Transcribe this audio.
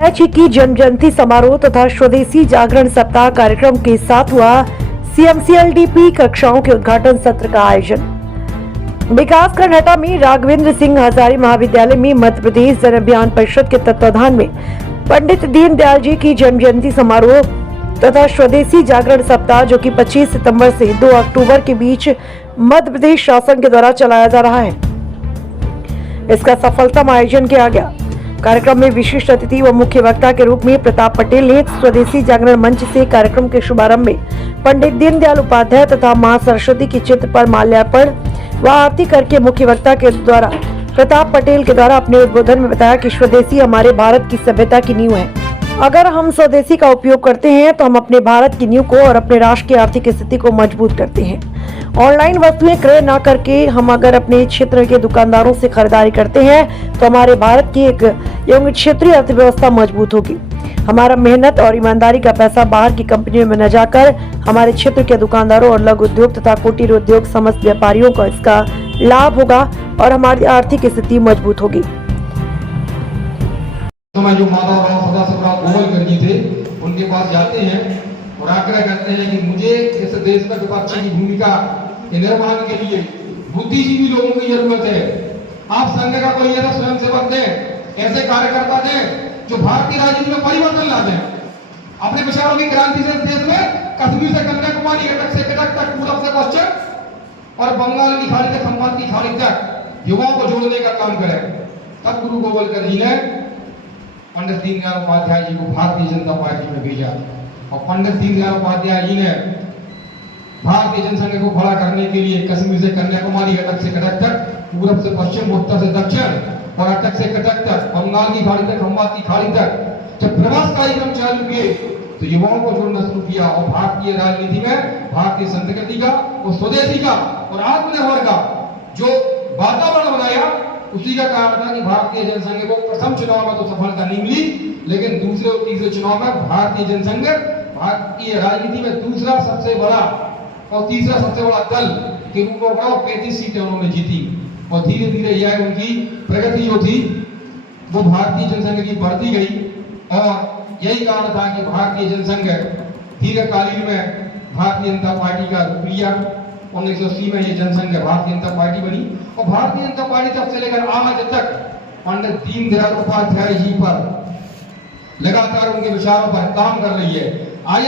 जी की जन्म जयंती समारोह तथा स्वदेशी जागरण सप्ताह कार्यक्रम के साथ हुआ सीएमसीएलडीपी कक्षाओं के उद्घाटन सत्र का आयोजन। विकासखंड हटा में राघवेंद्र सिंह हजारी महाविद्यालय में मध्य प्रदेश जन अभियान परिषद के तत्वाधान में पंडित दीनदयाल जी की जन्म जयंती समारोह तथा स्वदेशी जागरण सप्ताह जो कि 25 सितंबर से 2 अक्टूबर के बीच मध्य प्रदेश शासन के द्वारा चलाया जा रहा है, इसका सफलतम आयोजन किया गया। कार्यक्रम में विशिष्ट अतिथि व मुख्य वक्ता के रूप में प्रताप पटेल ने स्वदेशी जागरण मंच से कार्यक्रम के शुभारंभ में पंडित दीनदयाल उपाध्याय तथा मां सरस्वती के चित्र पर माल्यार्पण व आरती करके मुख्य वक्ता के द्वारा प्रताप पटेल के द्वारा अपने उद्बोधन में बताया कि स्वदेशी हमारे भारत की सभ्यता की नींव है। अगर हम स्वदेशी का उपयोग करते हैं तो हम अपने भारत की नींव को और अपने राष्ट्र की आर्थिक स्थिति को मजबूत करते हैं। ऑनलाइन वस्तुएं क्रय न करके हम अगर अपने क्षेत्र के दुकानदारों से खरीदारी करते हैं तो हमारे भारत की एक एवं क्षेत्रीय अर्थव्यवस्था मजबूत होगी। हमारा मेहनत और ईमानदारी का पैसा बाहर की कंपनियों में न जाकर हमारे क्षेत्र के दुकानदारों और लघु उद्योग तथा कुटीर उद्योग समस्त व्यापारियों को इसका लाभ होगा और हमारी आर्थिक स्थिति मजबूत होगी। जो माता सदाशिवराव गोवल करनी थे, उनके पास जाते हैं और आग्रह करते हैं कि मुझे इस देश में विपक्षी की भूमिका के निर्माण के लिए बुद्धिजीवी लोगों की जरूरत है। आप संघ का कोई ऐसा स्वयंसेवक दें, ऐसे कार्यकर्ता दें जो भारतीय राजनीति में परिवर्तन ला दें, अपने विचारों की क्रांति से देश में कश्मीर से कन्याकुमारी से कटक तक, पूरब से पश्चिम और बंगाल की खाड़ी से खंभात की खाड़ी तक युवाओं को जोड़ने का काम करें। तब गुरु गोवलकर जी ने पंडित दीनदयाल उपाध्याय जी को भारतीय जनता पार्टी में भेजा और पंडित दीनदयाल उपाध्याय जी ने भारतीय जनसंघ को खड़ा करने के लिए कश्मीर से कन्याकुमारी, अटक से कटक तक, पूरब से पश्चिम, उत्तर से दक्षिण और अटक से कटक तक, बंगाल की खाड़ी तक, खंभात की खाड़ी तक जब प्रवास कार्यक्रम चालू किए तो युवाओं को जोड़ना शुरू किया और भारतीय राजनीति में भारतीय संस्कृति का और स्वदेशी का और आत्मनिर्भर का जो वातावरण बनाया, उसी का कारण था कि भारतीय जनसंघ को प्रथम चुनाव में तो सफलता नहीं मिली, लेकिन दूसरे और तीसरे चुनाव में भारतीय जनसंघ भारतीय राजनीति में दूसरा सबसे बड़ा और तीसरा सबसे बड़ा दल के रूप में 35 सीटें उन्होंने जीती और धीरे धीरे यह उनकी प्रगति जो थी वो भारतीय जनसंघ की बढ़ती गई और यही कारण था कि भारतीय जनसंघ दीर्घकालीन में भारतीय जनता पार्टी का रूप लिया। 1980 में ये जनसंघ भारतीय जनता पार्टी बनी और भारतीय जनता पार्टी तब से लेकर आज तक पंडित दीनदयाल उपाध्याय जी पर लगातार उनके विचारों पर काम कर रही है। आज